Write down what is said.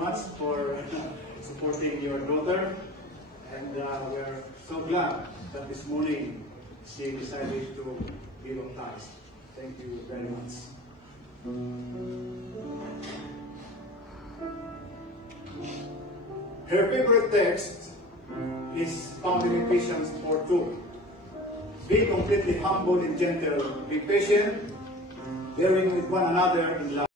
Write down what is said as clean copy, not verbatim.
much for supporting your daughter, and we're so glad that this morning she decided to be baptized. Thank you very much. Her favorite text is found in Ephesians 4:2. Be completely humble and gentle, be patient, bearing with one another in love.